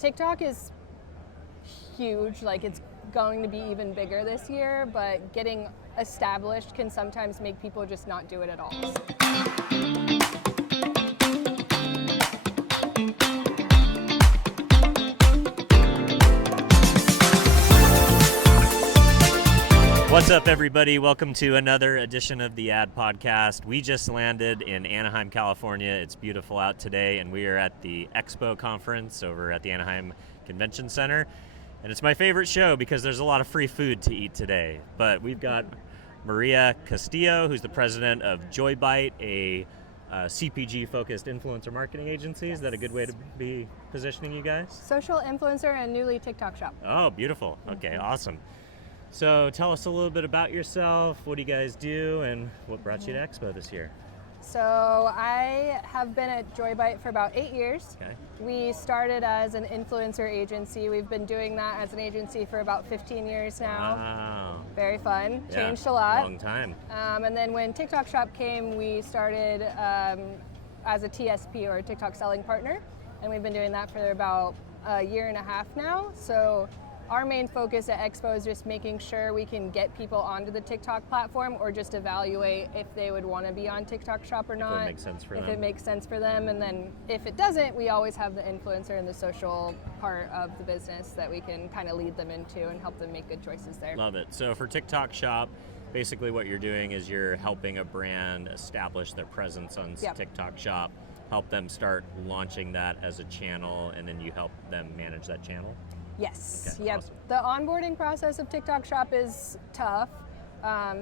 TikTok is huge, like it's going to be even bigger this year, but getting established can sometimes make people just not do it at all. What's up, everybody? Welcome to another edition of the Ad Podcast. We just landed in Anaheim, California. It's beautiful out today, and we are at the Expo conference over at the Anaheim Convention Center. And it's my favorite show because there's a lot of free food to eat today. But we've got Myriah Castillo, who's the president of Joybite, a CPG-focused influencer marketing agency. Yes. Is that a good way to be positioning you guys? Social influencer and newly TikTok shop. Oh, beautiful. Okay, awesome. So tell us a little bit about yourself. What do you guys do, and what brought you to Expo this year? So I have been at Joybite for about 8 years. Okay. We started as an influencer agency. We've been doing that as an agency for about 15 years now. Wow. Very fun. Yeah, Changed a lot. Long time. And then when TikTok Shop came, we started as a TSP, or a TikTok selling partner, and we've been doing that for about a year and a half now. So our main focus at Expo is just making sure we can get people onto the TikTok platform, or just evaluate if they would want to be on TikTok Shop or not. If it makes sense for them. If it makes sense for them. And then if it doesn't, we always have the influencer and the social part of the business that we can kind of lead them into and help them make good choices there. Love it. So for TikTok Shop, basically what you're doing is you're helping a brand establish their presence on TikTok Shop, help them start launching that as a channel, and then you help them manage that channel? Yes. Okay, Yep. awesome. The onboarding process of TikTok Shop is tough.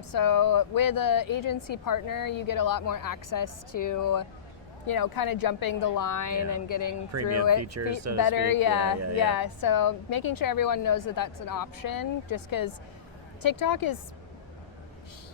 So with an agency partner, you get a lot more access to, kind of jumping the line and getting premium through it features, so to better. speak. Yeah. So making sure everyone knows that that's an option, just because TikTok is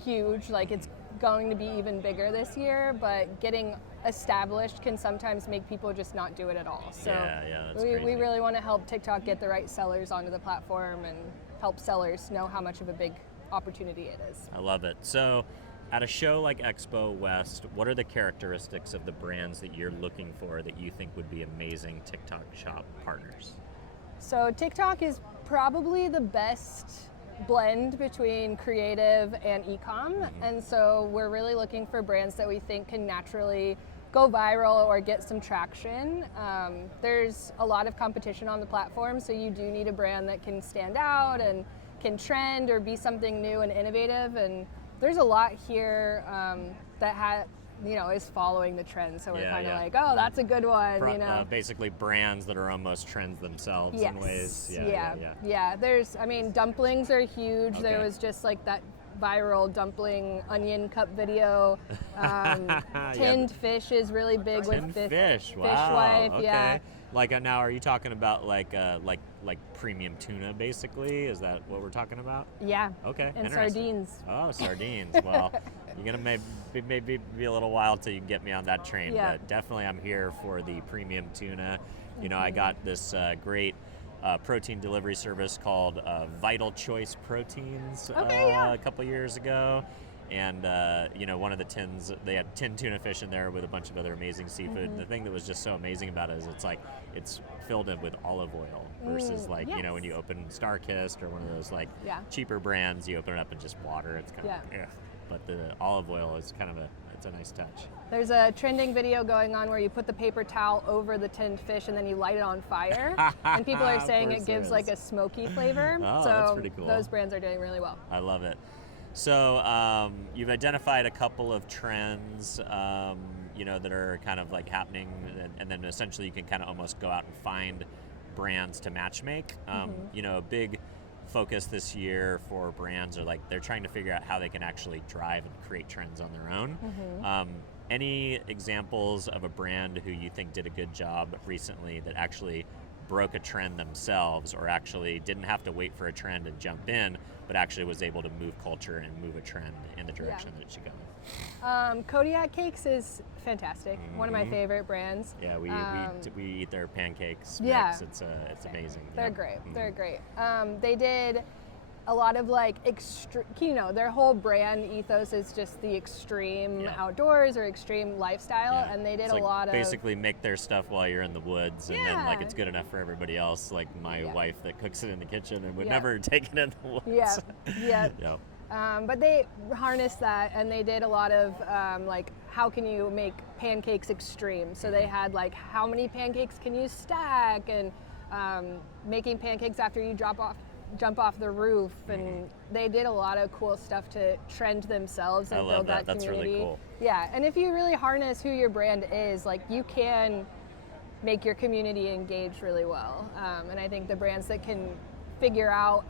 huge. Like it's going to be even bigger this year, but getting established can sometimes make people just not do it at all. So that's we crazy. really want to help TikTok get the right sellers onto the platform and help sellers know how much of a big opportunity it is. I love it. So at a show like Expo West, what are the characteristics of the brands that you're looking for that you think would be amazing TikTok Shop partners? So TikTok is probably the best blend between creative and e-com, and so we're really looking for brands that we think can naturally go viral or get some traction. There's a lot of competition on the platform, so you do need a brand that can stand out and can trend or be something new and innovative, and there's a lot here that is following the trend, so we're kind of like, oh, that's a good one. Basically brands that are almost trends themselves in ways. There's, dumplings are huge. Okay. There was just like that viral dumpling onion cup video. Tinned fish is really big with fish. Wow. Fishwife. Okay. Yeah. Like now, are you talking about like premium tuna? Basically, is that what we're talking about? Yeah. Okay. And interesting. sardines. Oh, sardines. Well, you're gonna maybe be a little while till you can get me on that train. Yeah. But definitely, I'm here for the premium tuna. I got this great protein delivery service called Vital Choice Proteins a couple years ago. And one of the tins, they had tinned tuna fish in there with a bunch of other amazing seafood. And the thing that was just so amazing about it is it's filled in with olive oil versus when you open Starkist or one of those cheaper brands, you open it up and just water. It's kind of but the olive oil is kind of it's a nice touch. There's a trending video going on where you put the paper towel over the tinned fish and then you light it on fire, and people are saying it gives like a smoky flavor. Oh, so that's pretty cool. Those brands are doing really well. I love it. So you've identified a couple of trends, that are kind of like happening, and then essentially you can kind of almost go out and find brands to matchmake. A big focus this year for brands are they're trying to figure out how they can actually drive and create trends on their own. Any examples of a brand who you think did a good job recently that actually broke a trend themselves, or actually didn't have to wait for a trend and jump in, but actually was able to move culture and move a trend in the direction that it should go? Kodiak Cakes is fantastic. One of my favorite brands. Yeah, we eat their pancakes Yeah. mix. It's amazing. They're great. They're great. They did a lot of like their whole brand ethos is just the extreme outdoors or extreme lifestyle, and they did a lot of basically make their stuff while you're in the woods, and then like it's good enough for everybody else. Like my wife that cooks it in the kitchen and would never take it in the woods. But they harnessed that, and they did a lot of like, how can you make pancakes extreme? So they had like, how many pancakes can you stack, and making pancakes after you jump off the roof, and they did a lot of cool stuff to trend themselves and build that community. That's really cool. Yeah, and if you really harness who your brand is, like, you can make your community engage really well. And I think the brands that can figure out,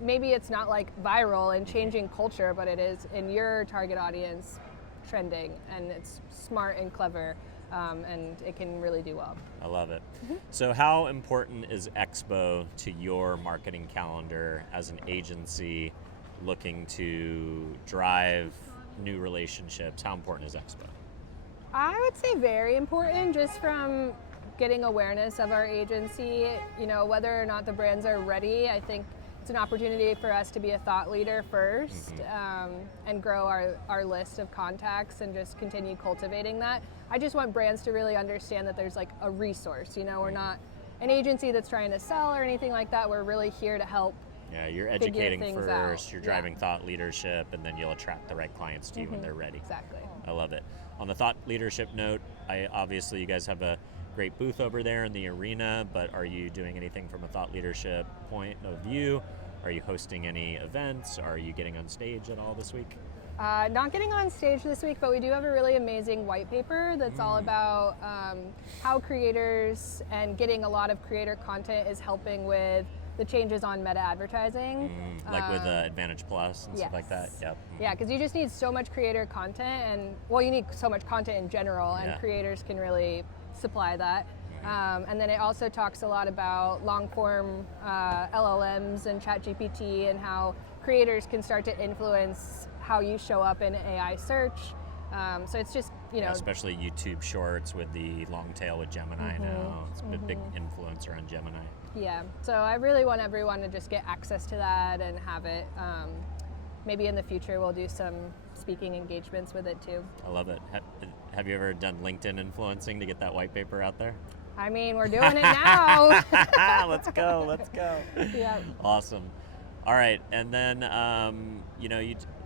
maybe it's not like viral and changing culture, but it is in your target audience trending, and it's smart and clever. And it can really do well. I love it. So how important is Expo to your marketing calendar as an agency looking to drive new relationships? How important is Expo? I would say very important, just from getting awareness of our agency, whether or not the brands are ready. I think it's an opportunity for us to be a thought leader first, and grow our list of contacts and just continue cultivating that. I just want brands to really understand that there's like a resource. We're not an agency that's trying to sell or anything like that. We're really here to help. Yeah, you're educating first, you're driving thought leadership, and then you'll attract the right clients to you when they're ready. Exactly. I love it. On the thought leadership note, obviously you guys have a great booth over there in the arena, but are you doing anything from a thought leadership point of view? Are you hosting any events? Are you getting on stage at all this week? Not getting on stage this week, but we do have a really amazing white paper that's all about how creators and getting a lot of creator content is helping with the changes on meta advertising. Like with Advantage Plus and stuff like that? Yep. Yeah, because you just need so much creator content, and you need so much content in general, and creators can really supply that. And then it also talks a lot about long-form LLMs and ChatGPT, and how creators can start to influence how you show up in AI search. So it's just, especially YouTube Shorts with the long tail with Gemini now. It's a big influencer on Gemini. Yeah, so I really want everyone to just get access to that and have it. Maybe in the future we'll do some speaking engagements with it too. I love it. Have you ever done LinkedIn influencing to get that white paper out there? I mean, we're doing it now. Let's go. Yeah. Awesome. All right, and then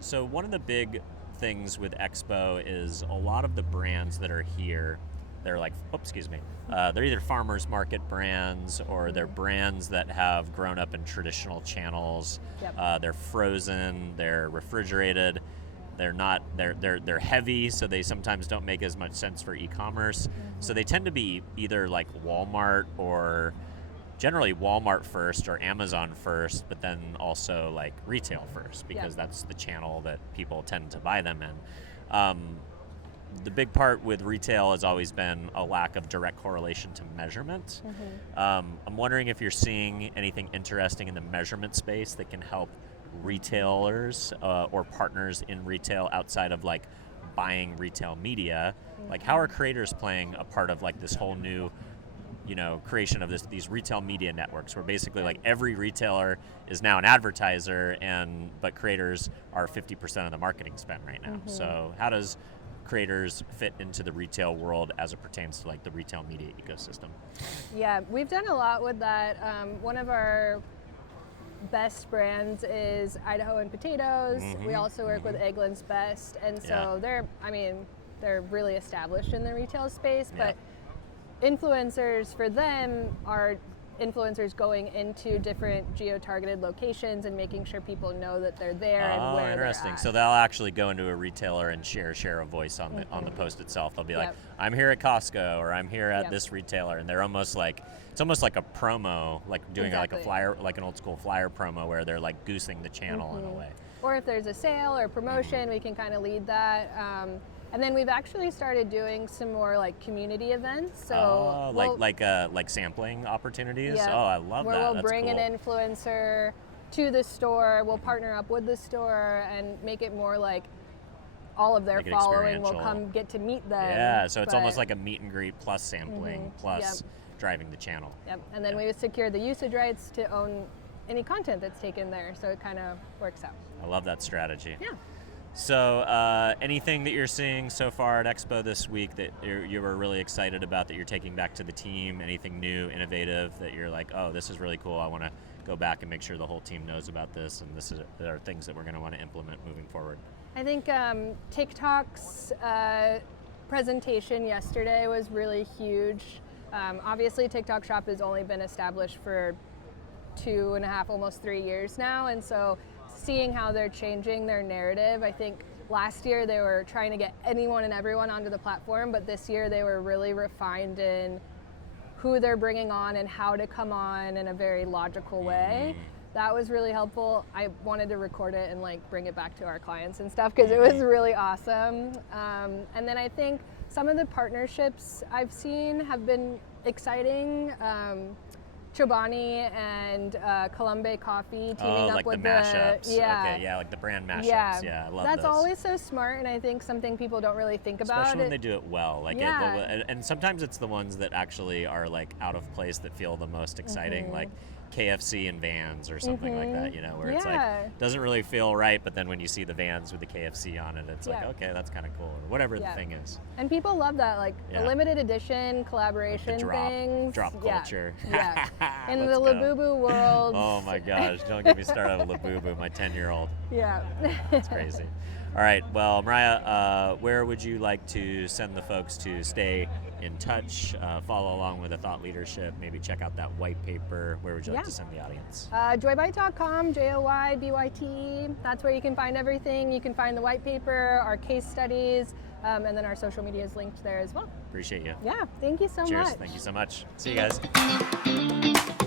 so one of the big things with Expo is a lot of the brands that are here, they're like, they're either farmers market brands, or they're brands that have grown up in traditional channels. They're frozen, they're refrigerated, they're heavy, so they sometimes don't make as much sense for e-commerce. So they tend to be either like Walmart, or generally Walmart first or Amazon first, but then also like retail first, because that's the channel that people tend to buy them in. The big part with retail has always been a lack of direct correlation to measurement. I'm wondering if you're seeing anything interesting in the measurement space that can help retailers or partners in retail outside of like buying retail media. Like, how are creators playing a part of like this whole new creation of these retail media networks, where basically like every retailer is now an advertiser, but creators are 50% of the marketing spend right now. So how does creators fit into the retail world as it pertains to like the retail media ecosystem? Yeah, we've done a lot with that. One of our best brands is Idahoan potatoes. We also work with Eggland's Best, and so they're really established in the retail space, but influencers for them are influencers going into different geo-targeted locations and making sure people know that they're there and where interesting. they're at. So they'll actually go into a retailer and share a voice on the post itself. They'll be like, I'm here at Costco, or I'm here at this retailer, and they're almost like, it's almost like a promo, like doing like a flyer, like an old school flyer promo, where they're like goosing the channel in a way. Or if there's a sale or promotion, we can kind of lead that. And then we've actually started doing some more like community events. So like sampling opportunities. Oh, I love where that. We'll That's bring cool. an influencer to the store. We'll partner up with the store and make it more like all of their following will come get to meet them. Yeah, so it's almost like a meet and greet plus sampling plus driving the channel. And then we secure the usage rights to own any content that's taken there. So it kind of works out. I love that strategy. Yeah. So anything that you're seeing so far at Expo this week that you were really excited about that you're taking back to the team? Anything new, innovative that you're like, oh, this is really cool. I want to go back and make sure the whole team knows about this, and there are things that we're going to want to implement moving forward. I think TikTok's presentation yesterday was really huge. Obviously, TikTok Shop has only been established for 2.5, almost 3 years now, and so seeing how they're changing their narrative. I think last year they were trying to get anyone and everyone onto the platform, but this year they were really refined in who they're bringing on and how to come on in a very logical way. That was really helpful. I wanted to record it and like bring it back to our clients and stuff because it was really awesome. And then I think some of the partnerships I've seen have been exciting. Chobani and Colombe Coffee teaming up like with the mashups. yeah. Okay, yeah, like the brand mashups. Yeah, Yeah, I love that's those. always so smart, and I think something people don't really think about. Especially when they do it well. Like Yeah. and sometimes it's the ones that actually are like out of place that feel the most exciting, like KFC and Vans or something like that, you know, where it's like doesn't really feel right, but then when you see the Vans with the KFC on it, it's like, okay, that's kind of cool, or whatever the thing is. And people love that, like the limited edition collaboration like things. Drop culture. Yeah. In Let's the go. Labubu world. Oh my gosh, don't get me started on Labubu, my 10-year-old. Yeah. It's crazy. All right, well, Myriah, where would you like to send the folks to stay in touch, follow along with the thought leadership, maybe check out that white paper? Where would you like to send the audience? Joybite.com, Joybyte. That's where you can find everything. You can find the white paper, our case studies, and then our social media is linked there as well. Appreciate you. Yeah, thank you so much. Cheers, thank you so much. See you guys.